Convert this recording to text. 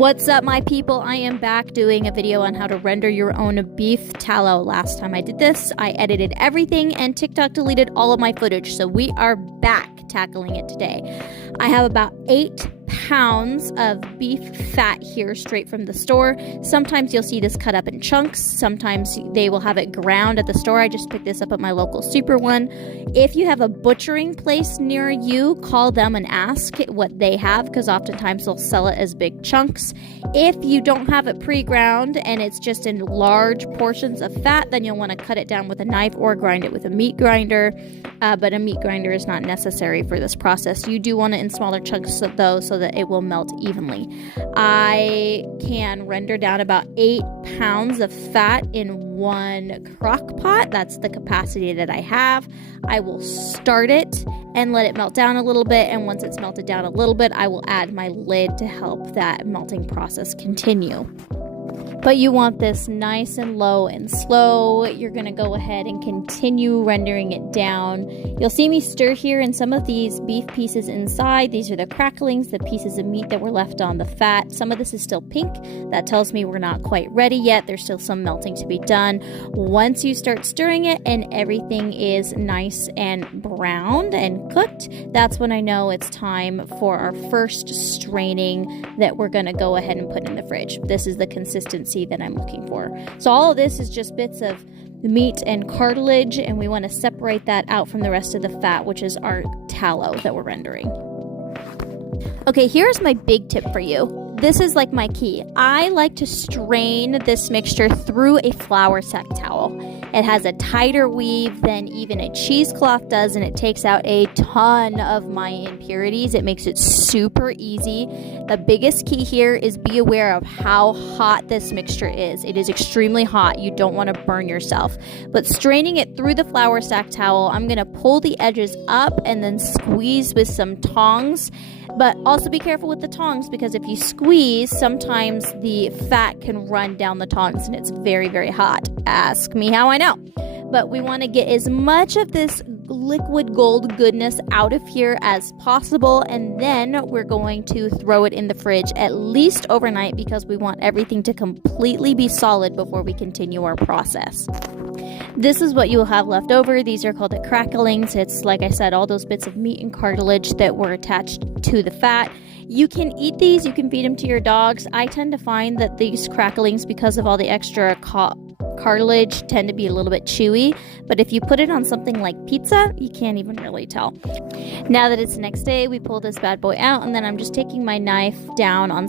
What's up, my people? I am back doing a video on how to render your own beef tallow. Last time I did this, I edited everything and TikTok deleted all of my footage, so we are back tackling it today. I have about 8 pounds of beef fat here straight from the store. Sometimes you'll see this cut up in chunks. Sometimes they will have it ground at the store. I just picked this up at my local Super One. If you have a butchering place near you, call them and ask what they have, because oftentimes they'll sell it as big chunks. If you don't have it pre-ground and it's just in large portions of fat, then you'll want to cut it down with a knife or grind it with a meat grinder. But a meat grinder is not necessary for this process. You do want it in smaller chunks though, so that it will melt evenly. I can render down about 8 pounds of fat in one crock pot. That's the capacity that I have. I will start it and let it melt down a little bit, and once it's melted down a little bit, I will add my lid to help that melting process continue. But you want this nice and low and slow. You're going to go ahead and continue rendering it down. You'll see me stir here in some of these beef pieces inside. These are the cracklings, the pieces of meat that were left on the fat. Some of this is still pink. That tells me we're not quite ready yet. There's still some melting to be done. Once you start stirring it and everything is nice and browned and cooked, that's when I know it's time for our first straining that we're going to go ahead and put in the fridge. This is the consistency that I'm looking for. So all of this is just bits of meat and cartilage, and we want to separate that out from the rest of the fat, which is our tallow that we're rendering. Okay, here's my big tip for you. This is like my key. I like to strain this mixture through a flour sack towel. It has a tighter weave than even a cheesecloth does, and it takes out a ton of my impurities. It makes it super easy. The biggest key here is be aware of how hot this mixture is. It is extremely hot. You don't want to burn yourself. But straining it through the flour sack towel, I'm going to pull the edges up and then squeeze with some tongs. But also be careful with the tongs, because if you squeeze, sometimes the fat can run down the tongs and it's very, very hot. Ask me how I know. But we want to get as much of this liquid gold goodness out of here as possible, and then we're going to throw it in the fridge at least overnight, because we want everything to completely be solid before we continue our process. This is what you will have left over. These are called the cracklings. It's, like I said, all those bits of meat and cartilage that were attached to the fat. You can eat these, you can feed them to your dogs. I tend to find that these cracklings, because of all the extra cartilage, tend to be a little bit chewy, but if you put it on something like pizza, you can't even really tell. Now that it's the next day, we pull this bad boy out, and then I'm just taking my knife down on